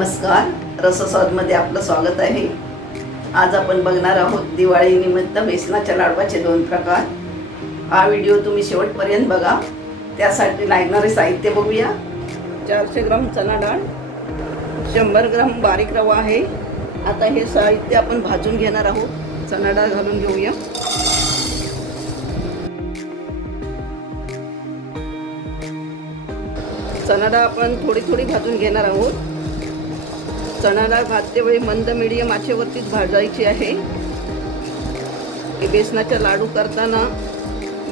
नमस्कार, रसास्वादमध्ये आपलं स्वागत आहे। आज आपण बघणार आहोत दिवाळीनिमित्त बेसनाच्या लाडवाचे 2 प्रकार। हा व्हिडिओ तुम्ही शेवटपर्यंत बघा। त्यासाठी लागणारे साहित्य बघूया। 400 ग्राम चणा डाळ, 100 ग्राम बारीक रवा आहे। आता हे साहित्य आपण भाजून घेणार आहोत। चणा डाळ घालून घेऊया। चणा डाळ आपण थोडी थोडी भाजून घेणार आहोत। चणा डाळ भाजते वेळी मंद मीडियम आचेवरतीच भाजायची आहे। बेसनाचा लाडू करताना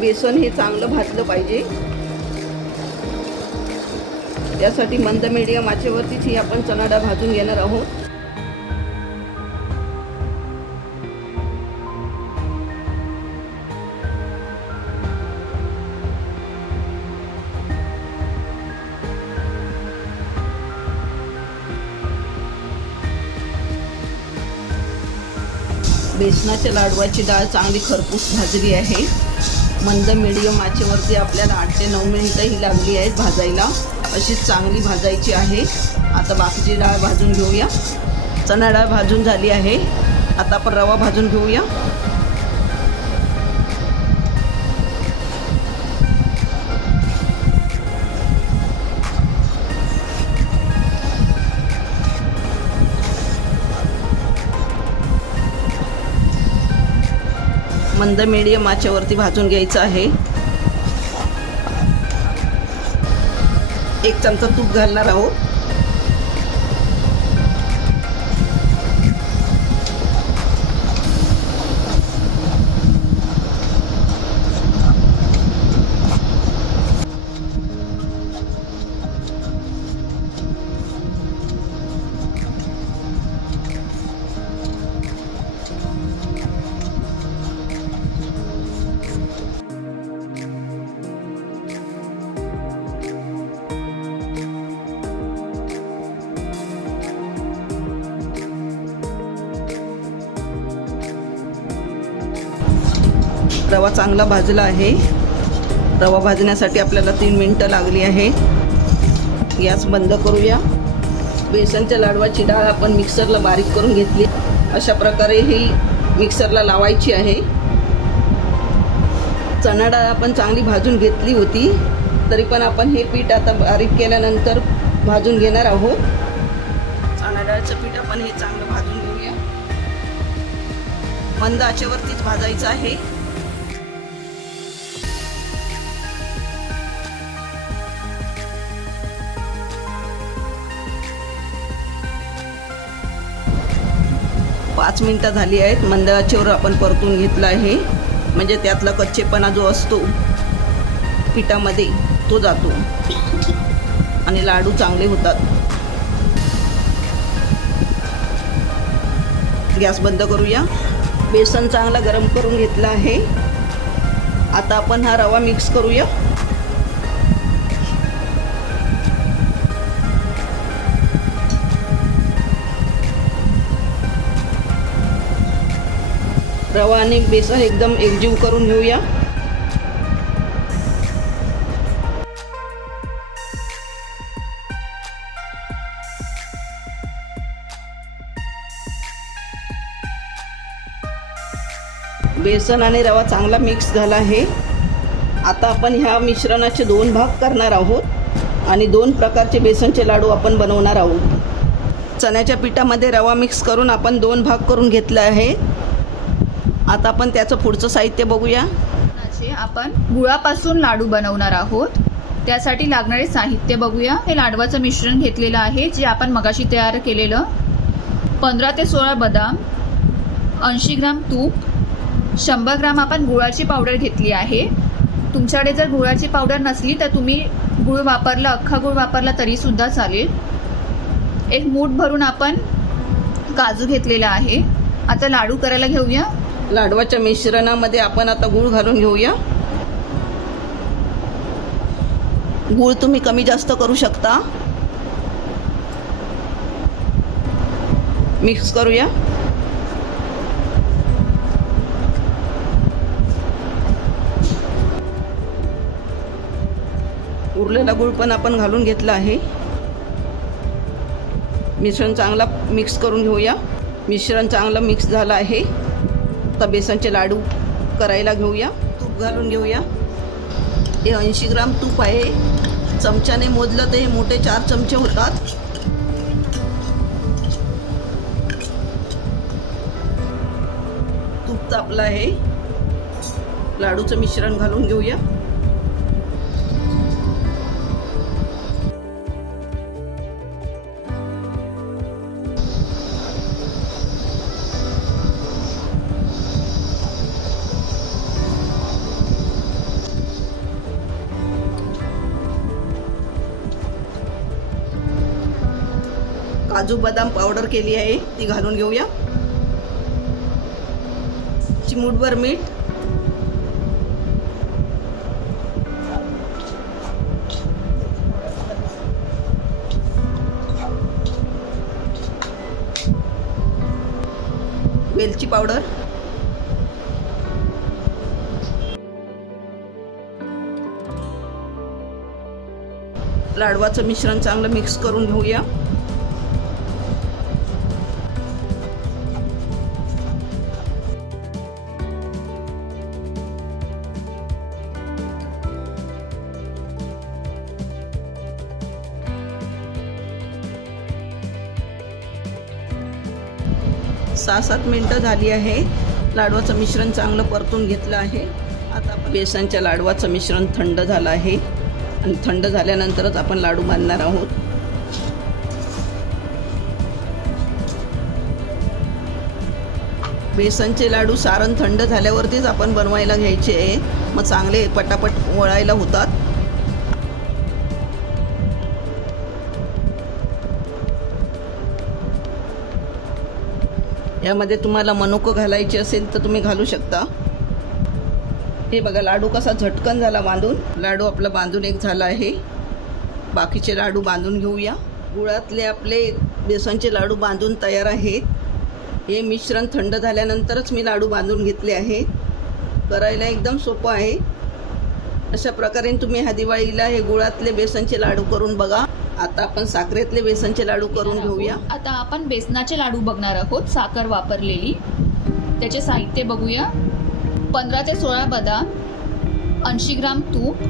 बेसन हे चांगलं भाजलं पाहिजे। यासाठी मंद मीडियम आचेवरतीच ही आपण चणा डाळ भाजून घेणार आहोत। बेसनाच्या लाडवाची डाळ चांगली खरपूस भाजली आहे। मंद मीडियम आचेवरती आपल्याला 8 ते 9 मिनिटं ही लागली आहेत भाजायला। अशीच चांगली भाजायची आहे। आता बाकीची डाळ भाजून घेऊया। चणा डाळ भाजून झाली आहे। आता आपण रवा भाजून घेऊया। मंद मीडियम आचेवरती भाजून घ्यायचं आहे। 1 चमचा तूप घालणार आहोत। रवा चांगला भाजला आहे। रवा भाजण्यासाठी आपल्याला 3 मिनिटं लागली आहे। गॅस बंद करूया। बेसनच्या लाडवाची डाळ आपण मिक्सरला बारीक करून घेतली। अशा प्रकारे ही मिक्सरला लावायची आहे। चणा डाळ आपण चांगली भाजून घेतली होती, तरी पण आपण हे पीठ आता बारीक केल्यानंतर भाजून घेणार आहोत। चणा डाळचं पीठ आपण हे चांगलं भाजून घेऊया। मंद आचेवरतीच भाजायचं आहे। पाच मिनिटं झाली आहेत। मंद आचेवर आपण परतून घेतला आहे, म्हणजे त्यातला कच्चेपणा जो असतो पिठामध्ये तो जातो आणि लाडू चांगले होतात। गॅस बंद करूया। बेसन चांगला गरम करून घेतला आहे। आता आपण हा रवा मिक्स करूया। रवा आणि बेसन एकदम एकजीव करून घेऊया। बेसन आणि रवा चांगला मिक्स झाला आहे। आता आपण ह्या मिश्रणाचे 2 भाग करणार आहोत आणि 2 प्रकारचे बेसनचे लाडू आपण बनवणार आहोत। चण्याच्या पिठामध्ये रवा मिक्स करून आपण 2 भाग करून घेतला आहे। आता आपण त्याचं पुढचं साहित्य बघूया। आपण गुळापासून लाडू बनवणार आहोत। त्यासाठी लागणारे साहित्य बघूया। हे लाडवाचं मिश्रण घेतलेलं आहे, जे आपण मगाशी तयार केलेलं। 15 ते 16 बदाम, 80 ग्राम तूप, 100 ग्राम आपण गुळाची पावडर घेतली आहे। तुमच्याकडे जर गुळाची पावडर नसली तर तुम्ही गुळ वापरला, अख्खा गुळ वापरला तरी सुद्धा चालेल। 1 मूठ भरून आपण काजू घेतलेला आहे। आता लाडू करायला घेऊया। लाडवाच्या मिश्रणामध्ये आपण आता गूळ घालून घेऊया। गूळ तुम्ही कमी जास्त करू शकता। मिक्स करूया। उरलेला गूळ पण आपण घालून घेतला आहे। मिश्रण चांगला मिक्स करून घेऊया. मिश्रण चांगलं मिक्स झालं आहे. आता बेसनचे लाडू करायला घेऊया. तूप घालून घेऊया. हे 80 ग्राम तूप आहे. चमच्याने मोजलं तर हे मोठे 4 चमचे होतात. तूप तापलं आहे. लाडूचं मिश्रण घालून घेऊया. काजू बदाम पावडर केली आहे ती घालून घेऊया. चिमूटभर मीठ, वेलची पावडर, लाडवाचं मिश्रण चांगलं मिक्स करून घेऊया. सहा 7 मिनिटं झाली आहे. लाडवाचं मिश्रण चांगलं परतून घेतलं आहे. आता आपण बेसनच्या लाडवाचं मिश्रण थंड झालं आहे आणि थंड झाल्यानंतरच आपण लाडू बांधणार आहोत. बेसनचे लाडू सारण थंड झाल्यावरतीच आपण बनवायला घ्यायचे आहे, मग चांगले पटापट वळायला होतात. यामध्ये तुम्हाला मनुको घालायचे असेल तर तुम्ही घालू शकता. हे बघा लाडू कसा झटकन झाला बांधून. लाडू आपला बांधून एक झाला आहे. बाकीचे लाडू बांधून घेऊया. गुळातले आपले बेसनचे लाडू बांधून तयार आहेत. हे मिश्रण थंड झाल्यानंतरच मी लाडू बांधून घेतले आहेत. करायला एकदम सोपं आहे. अशा प्रकारे तुम्ही ह्या दिवाळीला हे गुळातले बेसनचे लाडू करून बघा. आता आपण साखरेतले बेसनचे लाडू करून घेऊया. आता आपण बेसनाचे लाडू बघणार आहोत, साखर वापरलेली. त्याचे साहित्य बघूया. 15 ते 16 बदाम, 80 ग्राम तूप,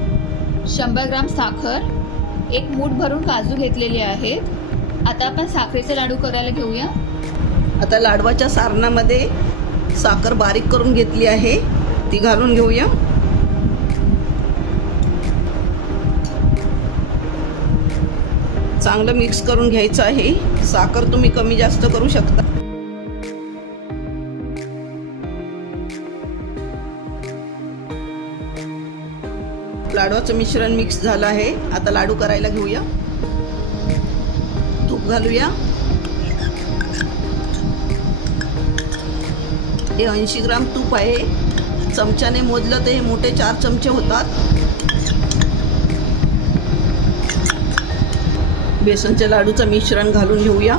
100 ग्राम साखर, एक मूठ भरून काजू घेतलेले आहेत. आता आपण साखरेचे लाडू करायला घेऊया. आता लाडवाच्या सारणामध्ये साखर बारीक करून घेतली आहे ती घालून घेऊया. चांगलं मिक्स करून घ्यायचं आहे. साखर तुम्ही कमी जास्त करू शकता. लाडवाचं मिश्रण मिक्स झालं आहे. आता लाडू करायला घेऊया. तूप घालूया. हे 80 ग्राम तूप आहे. चमच्याने मोजलं तर हे मोठे 4 चमचे होतात. बेसनच्या लाडूचं मिश्रण घालून घेऊया.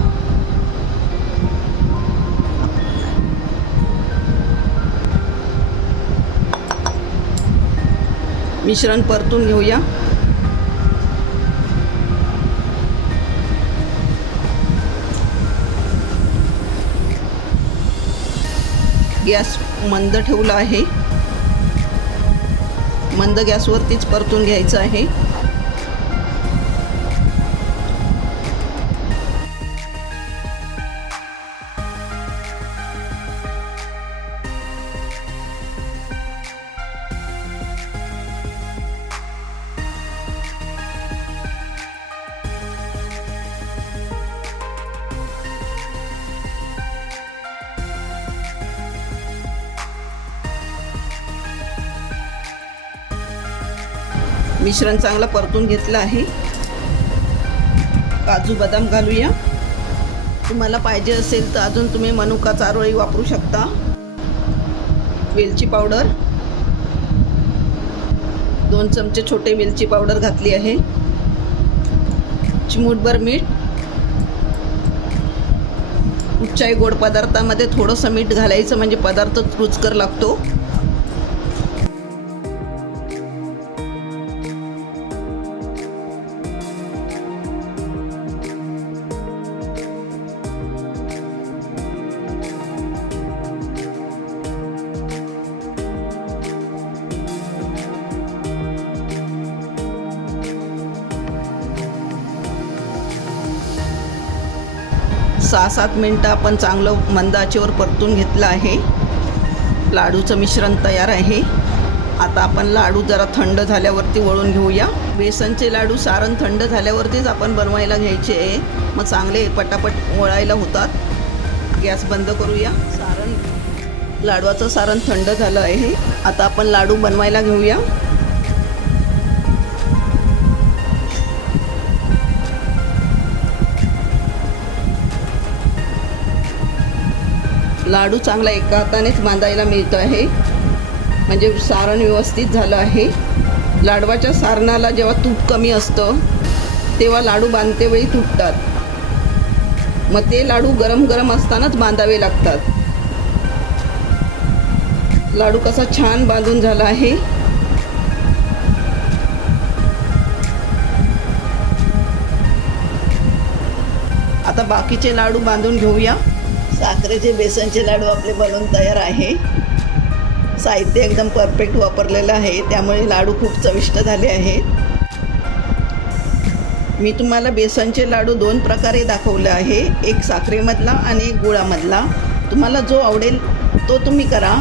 मिश्रण परतून घेऊया. गॅस मंद ठेवला आहे. मंद गॅसवरतीच परतून घ्यायचं आहे. मिश्रण चांगलं परतून घेतलं आहे. काजू बदाम घालूया. तुम्हाला पाहिजे असेल तर अजून तुम्ही मनुका चारोळी वापरू शकता. वेलची पावडर, 2 चमचे छोटे वेलची पावडर घातली आहे. चिमूटभर मीठ. कुठच्याही गोड पदार्थामध्ये थोडंसं मीठ घालायचं म्हणजे पदार्थ रुचकर लागतो. 6-7 मिनटं आपण चांगलं मंद आचेवर परतून घेतलं आहे. लाडूचं मिश्रण तयार आहे. आता आपण लाडू जरा थंड झाल्यावरती वळून घेऊया. बेसनचे लाडू सारण थंड झाल्यावरतीच आपण बनवायला घ्यायचे आहे, मग चांगले पटापट वळायला होतात. गॅस बंद करूया. लाडूचं सारण थंड झालं आहे. आता आपण लाडू बनवायला घेऊया. लाडू चांगला एका हातानेच बांधायला मिळतो आहे, म्हणजे सारण व्यवस्थित झालं आहे. लाडवाच्या सारणाला जेव्हा तूप कमी असतं तेव्हा लाडू बांधते वेळी तुटतात, मग ते लाडू गरम गरम असतानाच बांधावे लागतात. लाडू कसा छान बांधून झाला आहे. आता बाकीचे लाडू बांधून घेऊया. साखरेचे बेसनचे लाडू आपले बनवून तयार आहे. साहित्य एकदम परफेक्ट वापरलेलं आहे, त्यामुळे लाडू खूप चविष्ट झाले आहेत. मी तुम्हाला बेसनचे लाडू 2 प्रकारे दाखवले आहे, एक साखरेमधला आणि एक गुळामधला. तुम्हाला जो आवडेल तो तुम्ही करा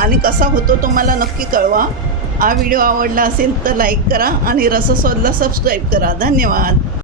आणि कसा होतो तो मला नक्की कळवा. हा व्हिडिओ आवडला असेल तर लाईक करा आणि रसस्वादला सबस्क्राईब करा. धन्यवाद.